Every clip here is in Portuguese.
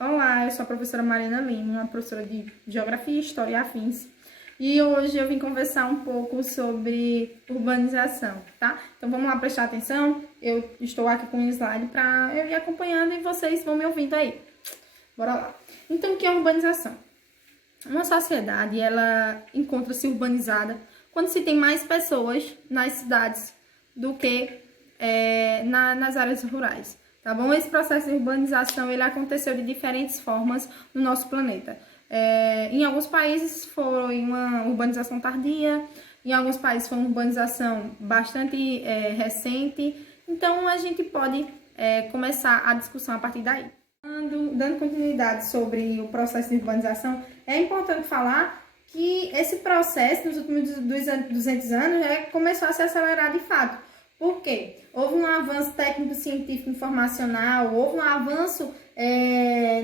Olá, eu sou a professora Mariana Lima, uma professora de Geografia, História e Afins. E hoje eu vim conversar um pouco sobre urbanização, tá? Então vamos lá prestar atenção. Eu estou aqui com um slide para eu ir acompanhando e vocês vão me ouvindo aí. Bora lá. Então, o que é urbanização? Uma sociedade, ela encontra-se urbanizada quando se tem mais pessoas nas cidades do que nas áreas rurais. Tá bom? Esse processo de urbanização ele aconteceu de diferentes formas no nosso planeta. Em alguns países foi uma urbanização tardia, em alguns países foi uma urbanização bastante recente. Então a gente pode começar a discussão a partir daí. Dando continuidade sobre o processo de urbanização, é importante falar que esse processo nos últimos 200 anos começou a se acelerar de fato. Por quê? Houve um avanço técnico-científico informacional, houve um avanço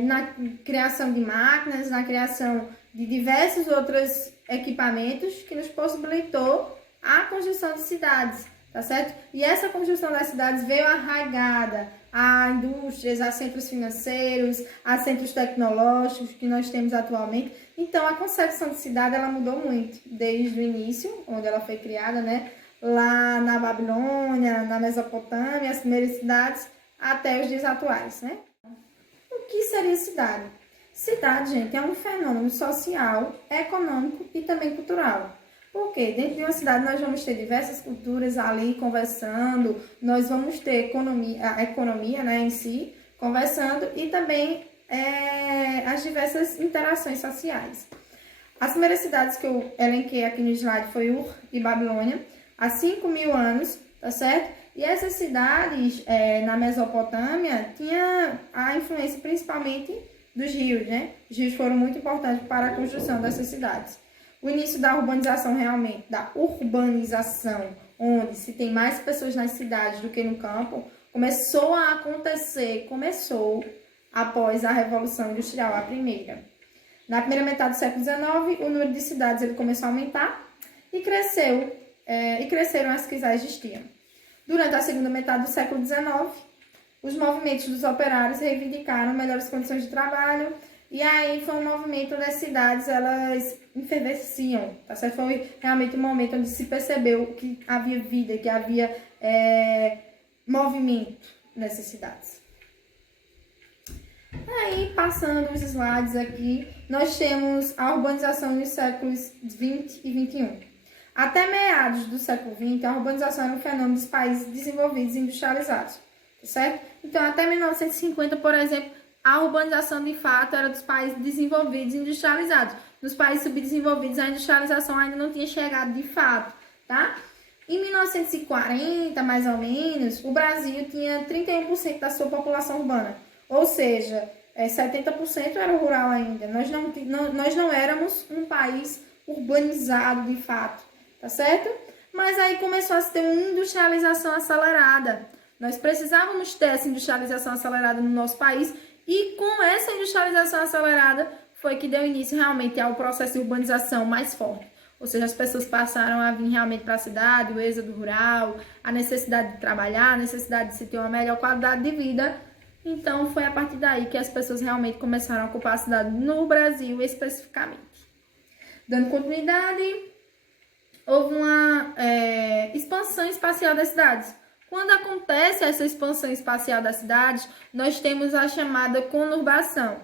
na criação de máquinas, na criação de diversos outros equipamentos que nos possibilitou a construção de cidades, tá certo? E essa construção das cidades veio arraigada a indústrias, a centros financeiros, a centros tecnológicos que nós temos atualmente. Então, a concepção de cidade ela mudou muito desde o início, onde ela foi criada, né? Lá na Babilônia, na Mesopotâmia, as primeiras cidades, até os dias atuais, né? O que seria cidade? Cidade, gente, é um fenômeno social, econômico e também cultural. Porque dentro de uma cidade nós vamos ter diversas culturas ali conversando, nós vamos ter a economia, né, em si, conversando e também as diversas interações sociais. As primeiras cidades que eu elenquei aqui no slide foi Ur e Babilônia, há 5.000 anos, tá certo? E essas cidades na Mesopotâmia tinha a influência principalmente dos rios, né? Os rios foram muito importantes para a construção dessas cidades. O início da urbanização realmente, da urbanização, onde se tem mais pessoas nas cidades do que no campo, começou a acontecer, após a Revolução Industrial, a primeira. Na primeira metade do século XIX, o número de cidades ele começou a aumentar e cresceram as que já existiam. Durante a segunda metade do século XIX, os movimentos dos operários reivindicaram melhores condições de trabalho e aí foi um movimento onde as cidades elas efervesciam, tá certo? Foi realmente um momento onde se percebeu que havia vida, que havia movimento nessas cidades. Aí, passando os slides aqui, nós temos a urbanização nos séculos 20 e 21. Até meados do século XX, a urbanização era um fenômeno dos países desenvolvidos e industrializados, tá certo? Então, até 1950, por exemplo, a urbanização de fato era dos países desenvolvidos e industrializados. Nos países subdesenvolvidos, a industrialização ainda não tinha chegado de fato, tá? Em 1940, mais ou menos, o Brasil tinha 31% da sua população urbana, ou seja, 70% era rural ainda. Nós não éramos um país urbanizado de fato, tá certo? Mas aí começou a se ter uma industrialização acelerada. Nós precisávamos ter essa industrialização acelerada no nosso país e com essa industrialização acelerada foi que deu início realmente ao processo de urbanização mais forte. Ou seja, as pessoas passaram a vir realmente para a cidade, o êxodo rural, a necessidade de trabalhar, a necessidade de se ter uma melhor qualidade de vida. Então, foi a partir daí que as pessoas realmente começaram a ocupar a cidade no Brasil especificamente. Dando continuidade, houve uma expansão espacial das cidades. Quando acontece essa expansão espacial das cidades, nós temos a chamada conurbação.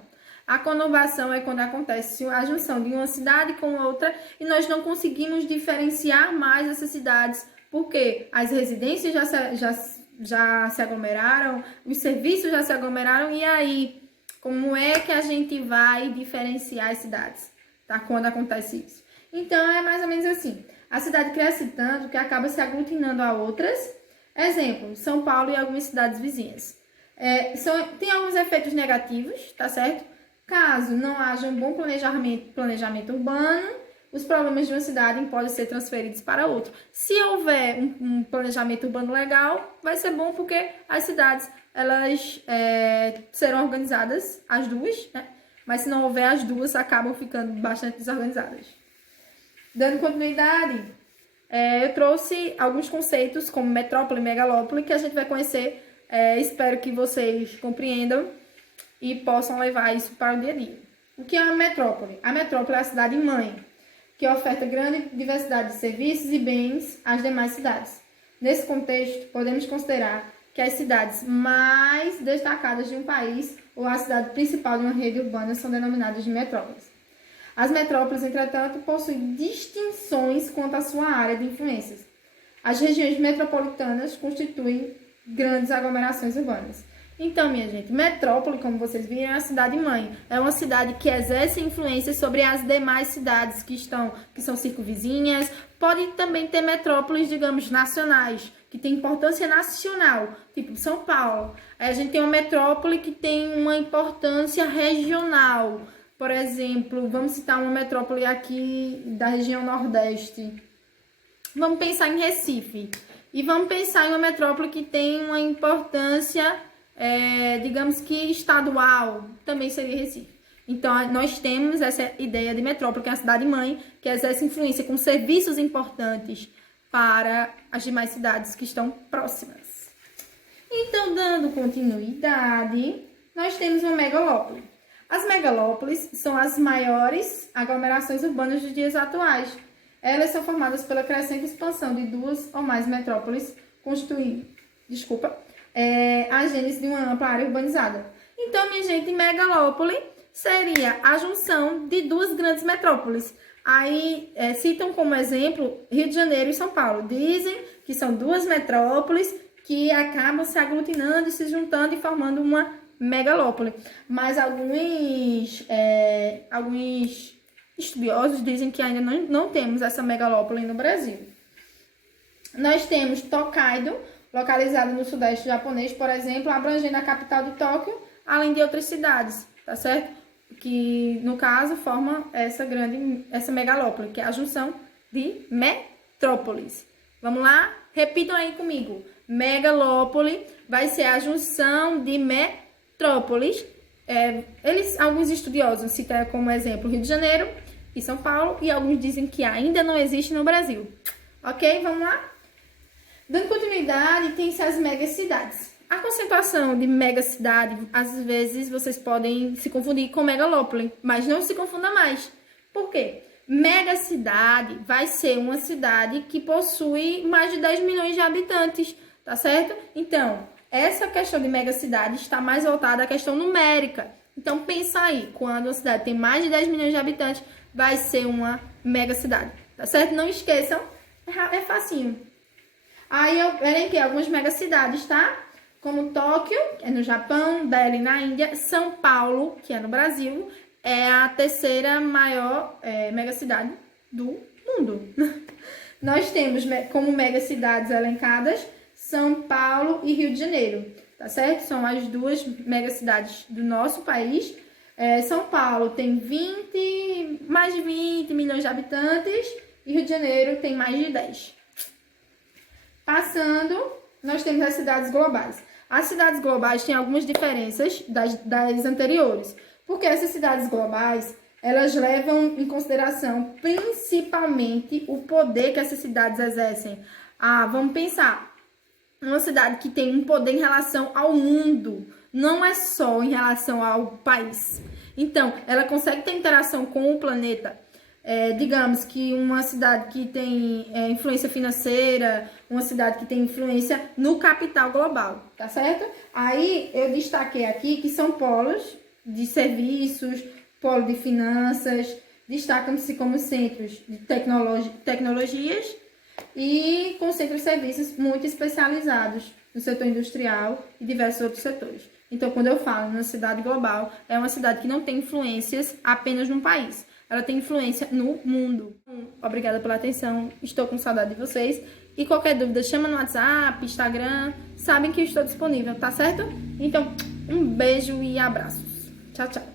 A conurbação é quando acontece a junção de uma cidade com outra e nós não conseguimos diferenciar mais essas cidades, porque as residências já se aglomeraram, os serviços já se aglomeraram, e aí, como é que a gente vai diferenciar as cidades, tá? Quando acontece isso. Então, é mais ou menos assim. A cidade cresce tanto que acaba se aglutinando a outras. Exemplo, São Paulo e algumas cidades vizinhas. Tem alguns efeitos negativos, tá certo? Caso não haja um bom planejamento urbano, os problemas de uma cidade podem ser transferidos para outra. Se houver um planejamento urbano legal, vai ser bom porque as cidades elas serão organizadas, as duas, né? Mas se não houver as duas, acabam ficando bastante desorganizadas. Dando continuidade, eu trouxe alguns conceitos como metrópole e megalópole que a gente vai conhecer, espero que vocês compreendam. e possam levar isso para o dia a dia. O que é uma metrópole? A metrópole é a cidade-mãe, que oferta grande diversidade de serviços e bens às demais cidades. Nesse contexto, podemos considerar que as cidades mais destacadas de um país ou a cidade principal de uma rede urbana são denominadas de metrópoles. As metrópoles, entretanto, possuem distinções quanto à sua área de influências. As regiões metropolitanas constituem grandes aglomerações urbanas. Então, minha gente, metrópole, como vocês viram, é a cidade-mãe. É uma cidade que exerce influência sobre as demais cidades que são circunvizinhas. Pode também ter metrópoles, digamos, nacionais, que tem importância nacional, tipo São Paulo. Aí a gente tem uma metrópole que tem uma importância regional. Por exemplo, vamos citar uma metrópole aqui da região Nordeste. Vamos pensar em Recife. E vamos pensar em uma metrópole que tem uma importância, digamos que estadual, também seria Recife. Então, nós temos essa ideia de metrópole, que é a cidade-mãe, que exerce influência com serviços importantes para as demais cidades que estão próximas. Então, dando continuidade, nós temos uma megalópole. As megalópoles são as maiores aglomerações urbanas dos dias atuais. Elas são formadas pela crescente expansão de duas ou mais metrópoles, constituindo, a gênese de uma ampla área urbanizada. Então, minha gente, megalópole seria a junção de duas grandes metrópoles. Aí, citam como exemplo Rio de Janeiro e São Paulo. Dizem que são duas metrópoles que acabam se aglutinando e se juntando e formando uma megalópole. Mas alguns estudiosos dizem que ainda não temos essa megalópole no Brasil. Nós temos Tokaido, localizado no sudeste japonês, por exemplo, abrangendo a capital de Tóquio, além de outras cidades, tá certo? Que, no caso, forma essa megalópole, que é a junção de metrópoles. Vamos lá? Repitam aí comigo. Megalópole vai ser a junção de metrópoles. Alguns estudiosos citam como exemplo Rio de Janeiro e São Paulo, e alguns dizem que ainda não existe no Brasil. Ok? Vamos lá? Dando continuidade, tem-se as megacidades. A concentração de megacidade, às vezes vocês podem se confundir com megalópole, mas não se confunda mais. Por quê? Megacidade vai ser uma cidade que possui mais de 10 milhões de habitantes, tá certo? Então, essa questão de megacidade está mais voltada à questão numérica. Então, pensa aí, quando uma cidade tem mais de 10 milhões de habitantes, vai ser uma megacidade, tá certo? Não esqueçam, é facinho. Aí eu elenquei algumas megacidades, tá? Como Tóquio, que é no Japão, Delhi na Índia, São Paulo, que é no Brasil, é a terceira maior megacidade do mundo. Nós temos como megacidades elencadas São Paulo e Rio de Janeiro, tá certo? São as duas megacidades do nosso país. São Paulo tem mais de 20 milhões de habitantes e Rio de Janeiro tem mais de 10. Passando, nós temos as cidades globais. As cidades globais têm algumas diferenças das anteriores, porque essas cidades globais, elas levam em consideração principalmente o poder que essas cidades exercem. Vamos pensar, uma cidade que tem um poder em relação ao mundo, não é só em relação ao país. Então, ela consegue ter interação com o planeta. Digamos que uma cidade que tem influência financeira, uma cidade que tem influência no capital global, tá certo? Aí eu destaquei aqui que são polos de serviços, polo de finanças, destacam-se como centros de tecnologias e com centros de serviços muito especializados no setor industrial e diversos outros setores. Então, quando eu falo uma cidade global, é uma cidade que não tem influências apenas num país. Ela tem influência no mundo. Obrigada pela atenção. Estou com saudade de vocês. E qualquer dúvida, chama no WhatsApp, Instagram. Sabem que eu estou disponível, tá certo? Então, um beijo e abraços. Tchau, tchau.